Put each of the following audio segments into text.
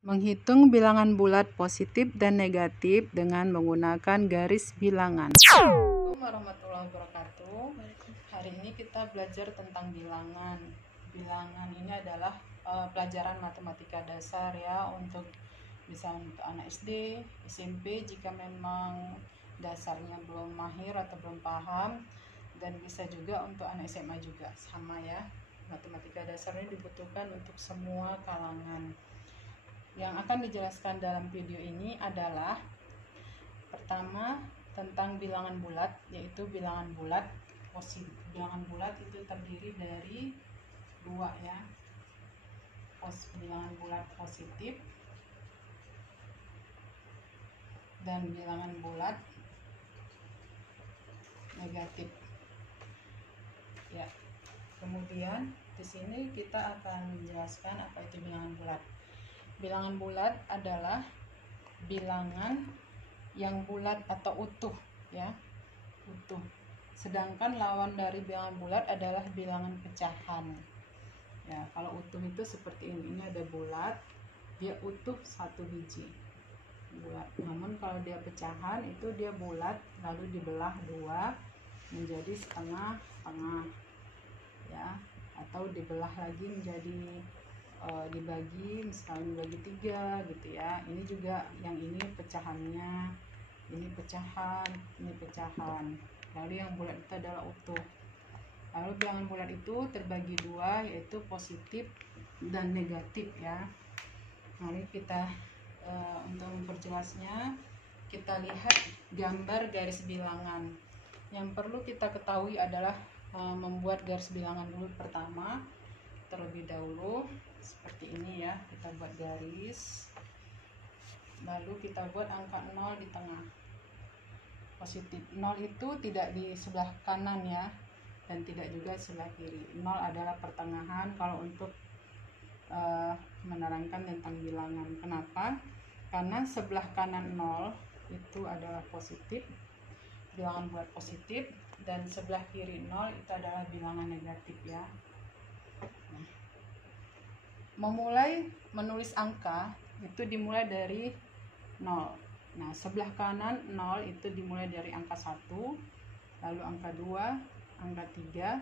Menghitung bilangan bulat positif dan negatif dengan menggunakan garis bilangan. Assalamualaikum warahmatullahi wabarakatuh. Hari ini kita belajar tentang bilangan. Bilangan ini adalah pelajaran matematika dasar ya, untuk bisa untuk anak SD, SMP jika memang dasarnya belum mahir atau belum paham, dan bisa juga untuk anak SMA juga sama ya. Matematika dasar ini dibutuhkan untuk semua kalangan. Yang akan dijelaskan dalam video ini adalah pertama tentang bilangan bulat, yaitu bilangan bulat positif. Bilangan bulat itu terdiri dari dua ya, bilangan bulat positif dan bilangan bulat negatif ya. Kemudian di sini kita akan menjelaskan apa itu bilangan bulat. Bilangan bulat adalah bilangan yang bulat atau utuh ya, utuh. Sedangkan lawan dari bilangan bulat adalah bilangan pecahan. Ya, kalau utuh itu seperti ini ada bulat, dia utuh satu biji bulat. Namun kalau dia pecahan itu dia bulat lalu dibelah dua menjadi setengah-setengah ya, atau dibelah lagi menjadi dibagi, misalnya dibagi 3 gitu ya. Ini juga yang ini pecahannya, ini pecahan, ini pecahan. Lalu yang bulat itu adalah utuh. Lalu bilangan bulat itu terbagi dua, yaitu positif dan negatif ya. Mari kita untuk memperjelasnya, kita lihat gambar garis bilangan. Yang perlu kita ketahui adalah membuat garis bilangan dulu. Pertama, terlebih dahulu seperti ini ya, kita buat garis, lalu kita buat angka 0 di tengah. Positif 0 itu tidak di sebelah kanan ya, dan tidak juga sebelah kiri. 0 adalah pertengahan kalau untuk menerangkan tentang bilangan. Kenapa? Karena sebelah kanan 0 itu adalah positif, bilangan bulat positif, dan sebelah kiri 0 itu adalah bilangan negatif ya. Memulai menulis angka itu dimulai dari 0. Nah, sebelah kanan 0 itu dimulai dari angka 1, lalu angka 2, angka 3,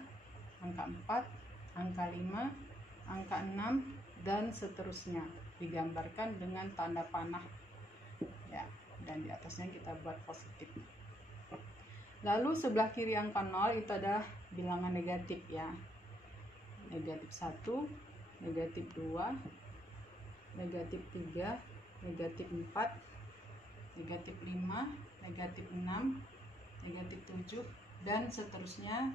angka 4, angka 5, angka 6, dan seterusnya. Digambarkan dengan tanda panah ya, dan di atasnya kita buat positif. Lalu sebelah kiri angka 0 itu adalah bilangan negatif ya. Negatif 1, negatif 2, negatif 3, negatif 4, negatif 5, negatif 6, negatif 7, dan seterusnya,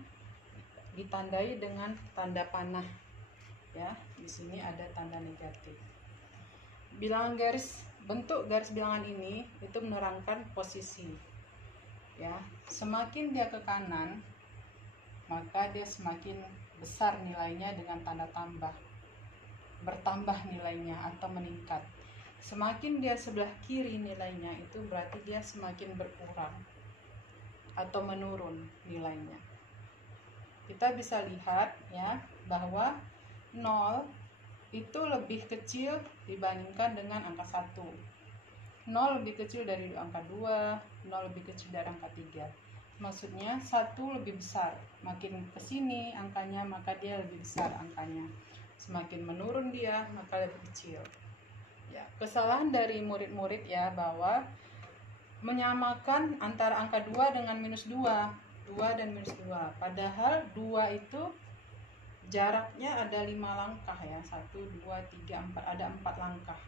ditandai dengan tanda panah ya. Di sini ada tanda negatif. Bilangan bentuk garis bilangan ini itu menerangkan posisi ya. Semakin dia ke kanan, maka dia semakin besar nilainya dengan tanda tambah, bertambah nilainya atau meningkat. Semakin dia sebelah kiri nilainya, itu berarti dia semakin berkurang atau menurun nilainya. Kita bisa lihat ya, bahwa 0 itu lebih kecil dibandingkan dengan angka 1. 0 lebih kecil dari angka 2, 0 lebih kecil dari angka 3. Maksudnya 1 lebih besar. Makin kesini angkanya, maka dia lebih besar angkanya. Semakin menurun dia, maka lebih kecil ya. Kesalahan dari murid-murid ya, bahwa menyamakan antara angka 2 dengan minus 2 dan minus 2, padahal 2 itu jaraknya ada 5 langkah ya, 1, 2, 3, 4, ada 4 langkah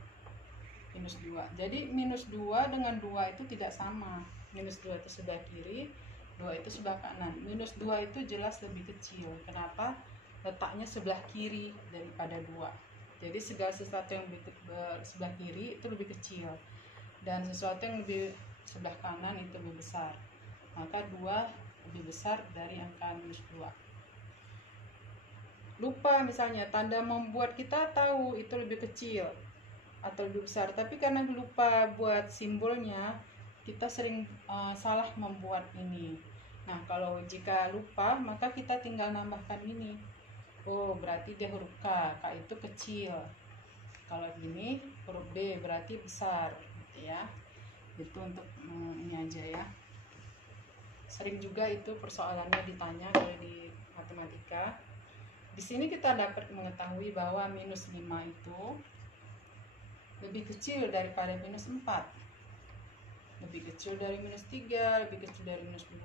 minus 2. Jadi minus 2 dengan 2 itu tidak sama. Minus 2 itu sebelah kiri, 2 itu sebelah kanan. Minus 2 itu jelas lebih kecil. Kenapa? Letaknya sebelah kiri daripada 2. Jadi segala sesuatu yang sebelah kiri itu lebih kecil, dan sesuatu yang lebih sebelah kanan itu lebih besar. Maka 2 lebih besar dari angka minus 2. Lupa misalnya, tanda membuat kita tahu itu lebih kecil atau lebih besar, tapi karena lupa buat simbolnya, kita sering salah membuat ini. Nah, kalau jika lupa, maka kita tinggal nambahkan ini. Oh, berarti dia huruf K itu kecil. Kalau gini huruf B berarti besar gitu ya. Itu untuk ini aja ya. Sering juga itu persoalannya ditanya kalau di matematika. Di sini kita dapat mengetahui bahwa minus 5 itu lebih kecil daripada minus 4. Lebih kecil dari minus 3, lebih kecil dari minus 2.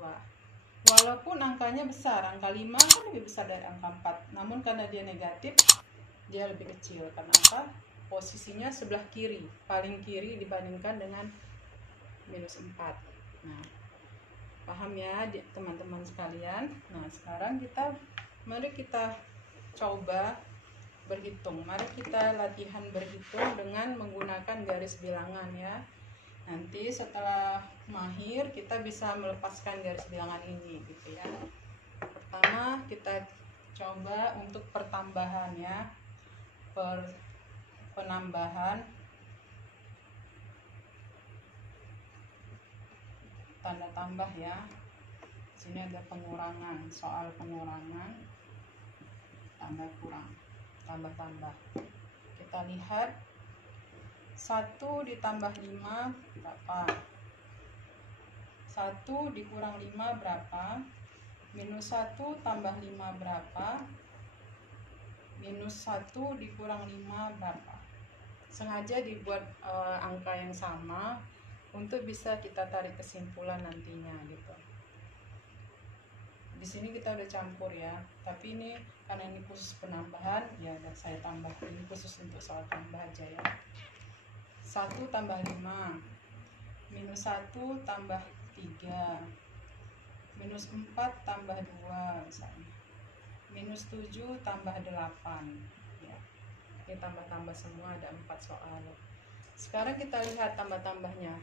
Walaupun angkanya besar, angka 5 kan lebih besar dari angka 4. Namun karena dia negatif, dia lebih kecil. Karena apa? Posisinya sebelah kiri, paling kiri dibandingkan dengan minus 4. Nah, paham ya teman-teman sekalian. Nah, sekarang mari kita coba berhitung. Mari kita latihan berhitung dengan menggunakan garis bilangan ya. Nanti setelah mahir kita bisa melepaskan garis bilangan ini gitu ya. Pertama kita coba untuk pertambahan ya. Penambahan tanda tambah ya. Sini ada pengurangan, soal pengurangan, tambah kurang, tambah. Kita lihat 1 ditambah 5 berapa? 1 dikurang 5 berapa? Minus 1 tambah 5 berapa? Minus 1 dikurang 5 berapa? Sengaja dibuat angka yang sama untuk bisa kita tarik kesimpulan nantinya gitu. Di sini kita udah campur ya, tapi ini karena ini khusus penambahan ya udah saya tambah. Ini khusus untuk soal tambah aja ya. 1 tambah 5 minus 1 tambah 3 minus 4 tambah 2 misalnya, minus 7 tambah 8 ya. Ini tambah-tambah semua, ada 4 soal. Sekarang kita lihat tambah-tambahnya.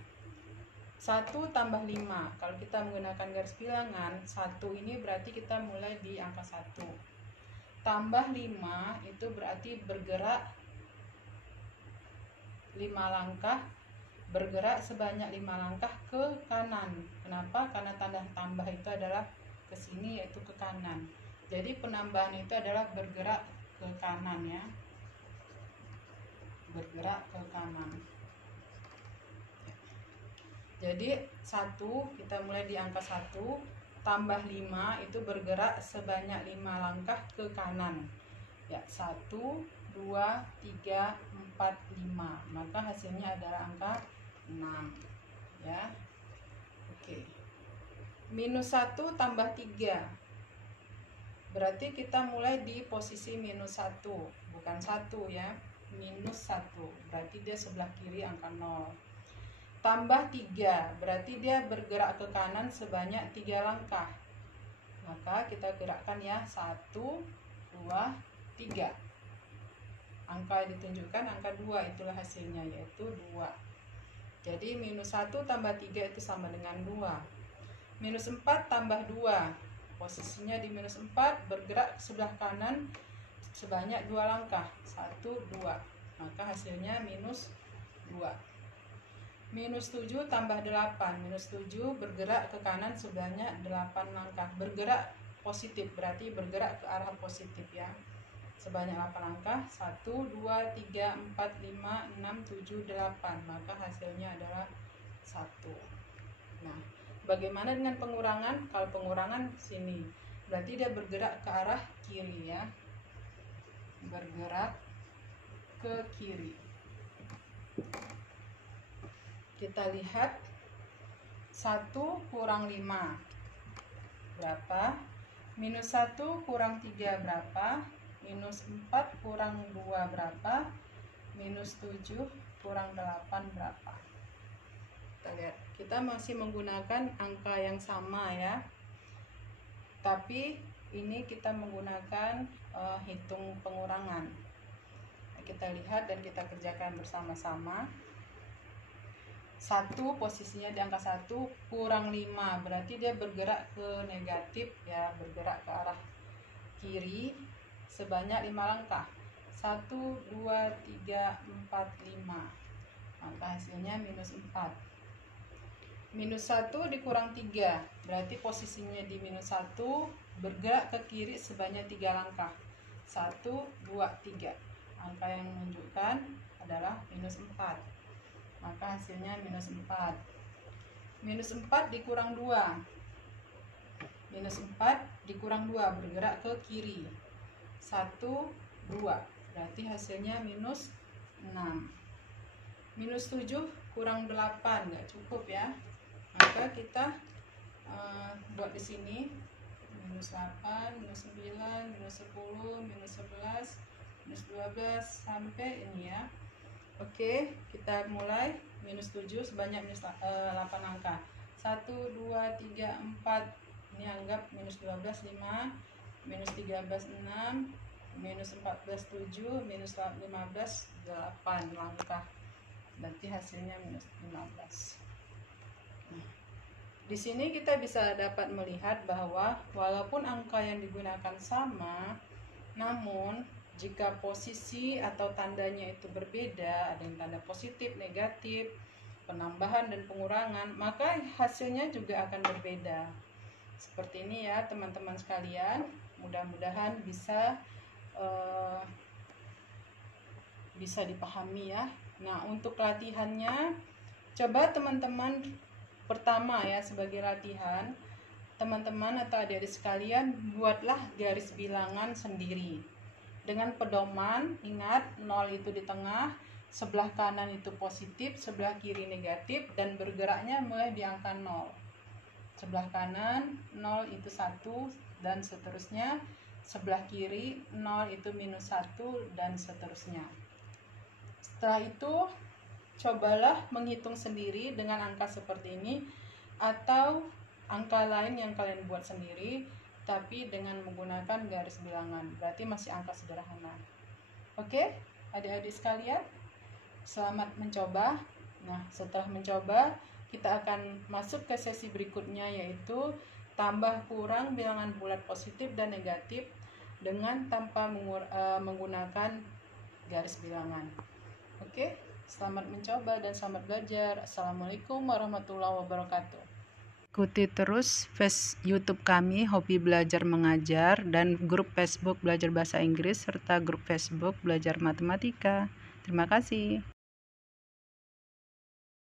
1 tambah 5, kalau kita menggunakan garis bilangan 1 ini berarti kita mulai di angka 1. Tambah 5 itu berarti bergerak 5 langkah, bergerak sebanyak 5 langkah ke kanan. Kenapa? Karena tanda tambah itu adalah ke sini, yaitu ke kanan. Jadi penambahan itu adalah bergerak ke kanan ya. Bergerak ke kanan. Jadi 1 kita mulai di angka 1 tambah 5 itu bergerak sebanyak 5 langkah ke kanan. Ya, 1 2 3 4 5. Maka hasilnya adalah angka 6 ya. Oke. Minus 1 tambah 3. Berarti kita mulai di posisi minus 1, bukan 1 ya. Minus 1. Berarti dia sebelah kiri angka 0. Tambah 3, berarti dia bergerak ke kanan sebanyak 3 langkah. Maka kita gerakkan ya, 1 2 3. Angka ditunjukkan angka 2, itulah hasilnya, yaitu 2. Jadi minus 1 tambah 3 itu sama dengan 2. Minus 4 tambah 2, posisinya di minus 4, bergerak ke sebelah kanan sebanyak 2 langkah, 1 2. Maka hasilnya minus 2. Minus 7 tambah 8, minus 7 bergerak ke kanan sebanyak 8 langkah, bergerak positif, berarti bergerak ke arah positif ya, sebanyak 8 langkah, 1 2 3 4 5 6 7 8. Maka hasilnya adalah 1. Nah, bagaimana dengan pengurangan? Kalau pengurangan sini, berarti dia bergerak ke arah kiri ya, bergerak ke kiri. Kita lihat 1 kurang 5 berapa? Minus 1 kurang 3 berapa? Minus 4 kurang 2 berapa? Minus 7 kurang 8 berapa? Kita lihat, kita masih menggunakan angka yang sama ya, tapi ini kita menggunakan hitung pengurangan. Kita lihat dan kita kerjakan bersama-sama. 1 posisinya di angka 1 kurang 5, berarti dia bergerak ke negatif ya, bergerak ke arah kiri sebanyak 5 langkah, 1 2 3 4 5. Maka hasilnya minus 4. Minus 1 dikurang 3, berarti posisinya di minus 1, bergerak ke kiri sebanyak 3 langkah, 1 2 3. Angka yang menunjukkan adalah minus 4. Maka hasilnya minus 4. Minus 4 dikurang 2. Minus 4 dikurang 2 bergerak ke kiri. 1, 2. Berarti hasilnya minus 6. Minus 7 kurang 8, nggak cukup ya. Maka kita buat di sini minus 8, minus 9, minus 10, minus 11, minus 12 sampai ini ya. Oke, kita mulai. Minus 7 sebanyak minus 8 angka. 1, 2, 3, 4. Ini anggap minus 12 5, minus 13 6, minus 14 7, minus 15 8 langkah. Berarti hasilnya minus 15. Di sini kita bisa dapat melihat bahwa walaupun angka yang digunakan sama, namun jika posisi atau tandanya itu berbeda, ada yang tanda positif, negatif, penambahan dan pengurangan, maka hasilnya juga akan berbeda. Seperti ini ya teman-teman sekalian, mudah-mudahan bisa dipahami ya. Nah, untuk latihannya, coba teman-teman pertama ya, sebagai latihan, teman-teman atau adik-adik sekalian buatlah garis bilangan sendiri dengan pedoman. Ingat, 0 itu di tengah, sebelah kanan itu positif, sebelah kiri negatif, dan bergeraknya mulai di angka 0. Sebelah kanan 0 itu 1 dan seterusnya, sebelah kiri 0 itu minus 1 dan seterusnya. Setelah itu cobalah menghitung sendiri dengan angka seperti ini atau angka lain yang kalian buat sendiri, tapi dengan menggunakan garis bilangan. Berarti masih angka sederhana. Oke, adik-adik sekalian, selamat mencoba. Nah, setelah mencoba, kita akan masuk ke sesi berikutnya, yaitu tambah kurang bilangan bulat positif dan negatif dengan tanpa menggunakan garis bilangan. Oke, selamat mencoba dan selamat belajar. Assalamualaikum warahmatullahi wabarakatuh. Ikuti terus YouTube kami Hobi Belajar Mengajar dan grup Facebook Belajar Bahasa Inggris serta grup Facebook Belajar Matematika. Terima kasih.